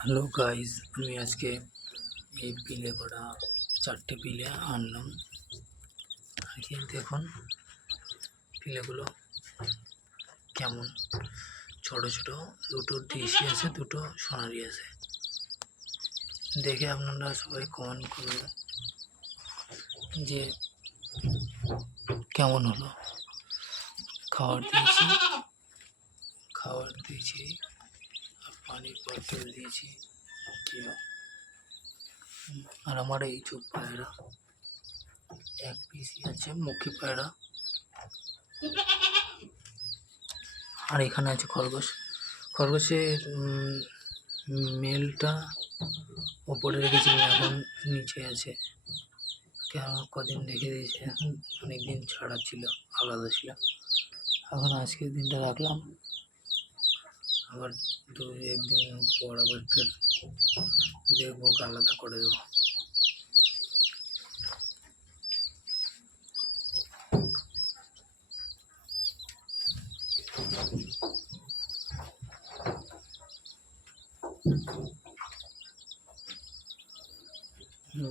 Hello guys, আমি আজকে এই পিলে করা 4টে পিলে আনলাম। আর কি দেখুন পিলেগুলো কেমন ছোট ছোট, দুটো দেশি আছে, দুটো সোনালি আছে। দেখে আপনারা সবাই কমেন্ট করবেন যে কেমন হলো। খাবার দিয়েছি আর পানির বোতল দিয়েছি। আর আমার এই চোখ পায়রা এক পিসি আছে, মুখী পায়রা। আর এখানে আছে খরগোশের মেলটা ওপরে রেখেছিলাম, এখন নিচে আছে। কেন কদিন রেখে দিয়েছে, অনেকদিন ছাড়া ছিল, আলাদা ছিল। এখন আজকের দিনটা রাখলাম, আবার একদিন পর আবার ফের দেখবো, আলাদা করে দেবো।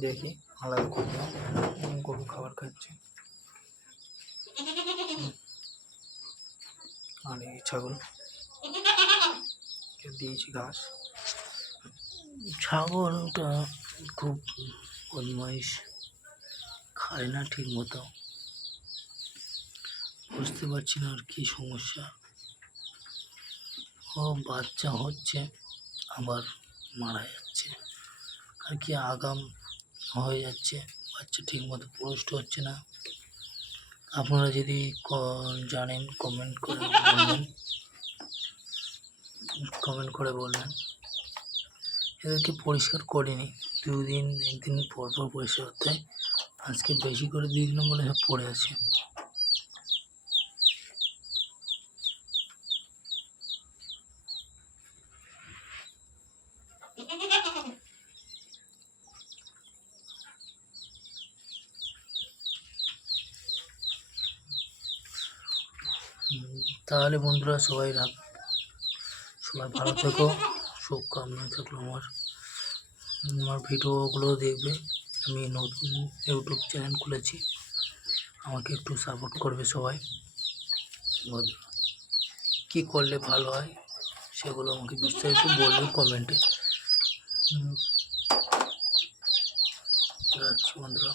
দেখি আলাদা করে দেবো। গরু খাবার খাচ্ছে, আর এই ছাগল দিয়েছি ঘাস। ছাগলটা খুব বদমাইশ, খায় না ঠিক মতো। বুঝতে পারছি না আর কি সমস্যা। ও বাচ্চা হচ্ছে আবার মারা যাচ্ছে, আর কি আগাম হয়ে যাচ্ছে, বাচ্চা ঠিক মতো পুষ্ট হচ্ছে না। আপনারা যদি জানেন কমেন্ট করে বলবেন। এদেরকে পরিষ্কার করিনি, একদিন পর পরিষ্কার করতে হয়। আজকে বেশি করে দিয়ে দিলাম বলে সব পড়ে আছে। তাহলে বন্ধুরা সবাই ভালো থেকো, শুভকামনা থাকলো। আমার ভিডিওগুলো দেখবে। আমি নতুন ইউটিউব চ্যানেল খুলেছি, আমাকে একটু সাপোর্ট করবে সবাই। কী করলে ভালো হয় সেগুলো আমাকে বিস্তারিত বলবে কমেন্টে। রাখছি বন্ধুরা।